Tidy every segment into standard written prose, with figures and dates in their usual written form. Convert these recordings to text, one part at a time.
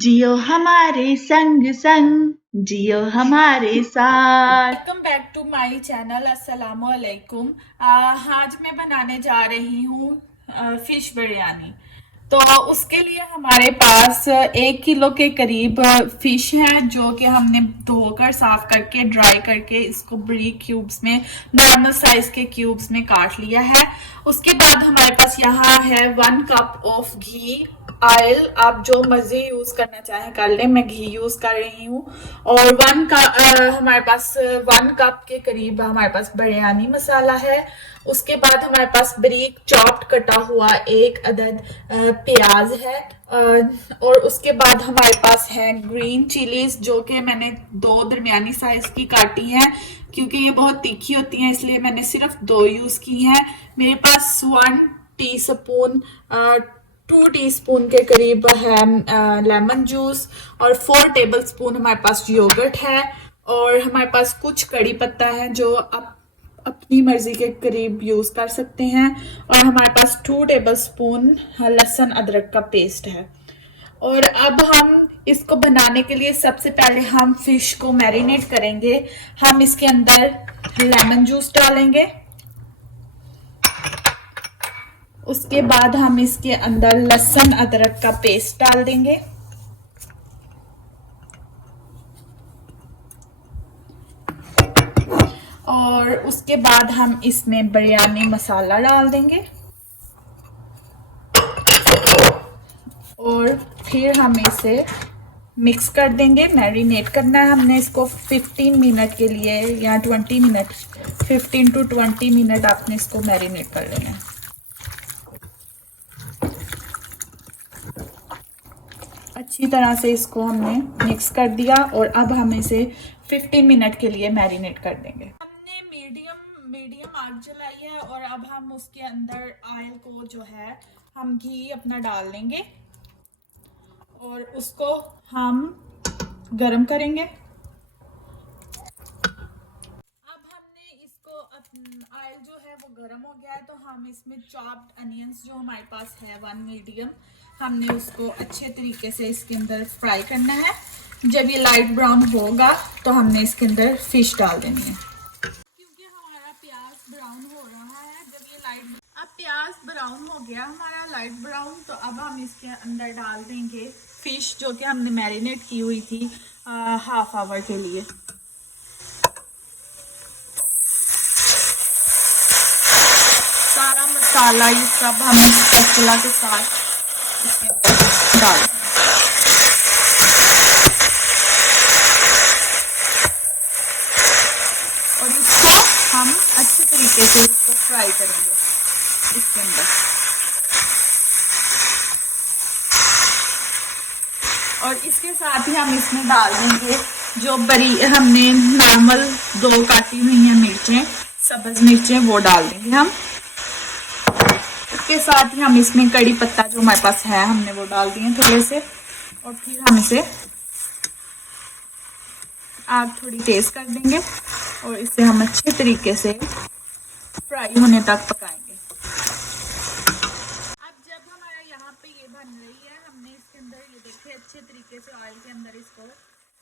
जियो हमारे संग संग जियो हमारे साथ। Welcome back to my channel. अस्सलाम वालेकुम। आज मैं बनाने जा रही हूँ फिश बिरयानी। तो उसके लिए हमारे पास 1 किलो के करीब फिश है, जो कि हमने धोकर साफ करके ड्राई करके इसको बारीक क्यूब्स में, नॉर्मल साइज के क्यूब्स में काट लिया है। उसके बाद हमारे पास यहाँ है 1 कप ऑफ घी, ऑयल आप जो मर्जी यूज करना चाहें कर लें, मैं घी यूज कर रही हूँ। और हमारे पास 1 कप के करीब हमारे पास बिरयानी मसाला है। उसके बाद हमारे पास बारीक चॉप्ड कटा हुआ 1 अदद प्याज है। और उसके बाद हमारे पास है ग्रीन चिलीज, जो कि मैंने 2 दरमियानी साइज की काटी हैं, क्योंकि ये बहुत तीखी होती हैं इसलिए मैंने सिर्फ 2 यूज की हैं। मेरे पास 1 टीस्पून 2 टीस्पून के करीब है लेमन जूस, और 4 टेबलस्पून हमारे पास योगर्ट है, और हमारे पास कुछ कड़ी पत्ता है जो आप अपनी मर्जी के करीब यूज कर सकते हैं, और हमारे पास 2 टेबलस्पून लहसुन अदरक का पेस्ट है। और अब हम इसको बनाने के लिए सबसे पहले हम फिश को मैरिनेट करेंगे। हम इसके अंदर लेमन जूस डालेंगे, उसके बाद हम इसके अंदर लहसुन अदरक का पेस्ट डाल देंगे, और उसके बाद हम इसमें बिरयानी मसाला डाल देंगे, और फिर हम इसे मिक्स कर देंगे। मैरिनेट करना है हमने इसको 15 मिनट के लिए, या 20 मिनट, 15 to 20 मिनट आपने इसको मैरिनेट कर लेना है। अच्छी तरह से इसको हमने मिक्स कर दिया, और अब हम इसे 15 मिनट के लिए मैरिनेट कर देंगे। हमने मीडियम आग जलाई है, और अब हम उसके अंदर ऑयल को जो है हम घी अपना डाल देंगे, और उसको हम गरम करेंगे। अब हमने इसको ऑयल जो है वो गरम हो गया है, तो हम इसमें चॉप्ड अनियंस जो हमारे पास है 1 मीडियम, हमने उसको अच्छे तरीके से इसके अंदर फ्राई करना है। जब ये लाइट ब्राउन होगा तो हमने इसके अंदर फिश डाल देनी है। क्योंकि हमारा प्याज ब्राउन हो रहा है, जब ये अब प्याज ब्राउन हो गया हमारा लाइट ब्राउन, तो अब हम इसके अंदर डाल देंगे फिश, जो कि हमने मैरिनेट की हुई थी हाफ आवर के लिए। सारा मसाला ये सब हम मसाला के साथ इसके अंदर डाल, और इसको हम अच्छे तरीके से इसको फ्राई करेंगे इसके अंदर। और इसके साथ ही हम इसमें डाल देंगे जो बड़ी हमने नॉर्मल 2 काटी हुई हैं मिर्चें, सब्ज मिर्चें, वो डाल देंगे हम। इसके साथ ही हम इसमें कड़ी पत्ता जो हमारे पास है हमने वो डाल दिए थोड़े से, और फिर हम इसे आग थोड़ी तेज कर देंगे, और इसे हम अच्छे तरीके से फ्राई होने तक पकाएंगे। अब जब हमारा यहाँ पे ये बन रही है, हमने इसके अंदर ये देखिए अच्छे तरीके से ऑयल के अंदर इसको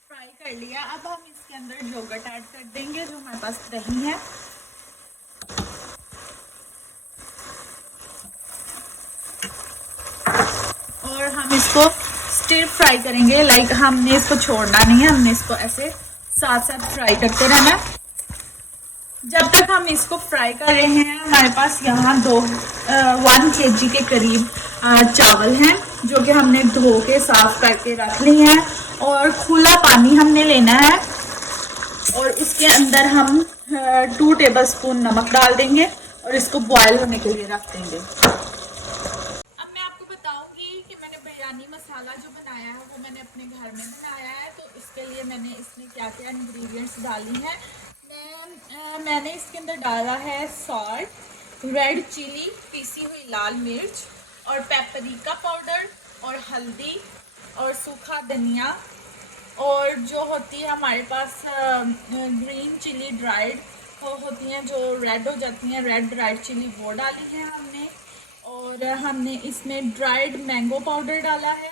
फ्राई कर लिया। अब हम इसके अंदर योगर्ट ऐड कर देंगे, जो हमारे पास दही है, और हम इसको स्टिर फ्राई करेंगे। लाइक हमने इसको छोड़ना नहीं है, हमने इसको ऐसे साथ साथ फ्राई करते रहना। जब तक हम इसको फ्राई कर रहे हैं, हमारे पास यहाँ 1 kg के करीब चावल हैं, जो कि हमने धो के साफ करके रख लिए हैं, और खुला पानी हमने लेना है, और उसके अंदर हम 2 टेबलस्पून नमक डाल देंगे, और इसको बॉयल होने के लिए रख देंगे। कि मैंने बिरयानी मसाला जो बनाया है वो मैंने अपने घर में बनाया है, तो इसके लिए मैंने इसमें क्या क्या इंग्रेडिएंट्स डाली हैं। मैंने इसके अंदर डाला है सॉल्ट, रेड चिली, पीसी हुई लाल मिर्च, और पेपरिका पाउडर, और हल्दी, और सूखा धनिया, और जो होती है हमारे पास ग्रीन चिली ड्राइड होती हैं जो रेड हो जाती हैं, रेड ड्राइड चिली, वो डाली है हमने। और हमने इसमें ड्राइड मैंगो पाउडर डाला है,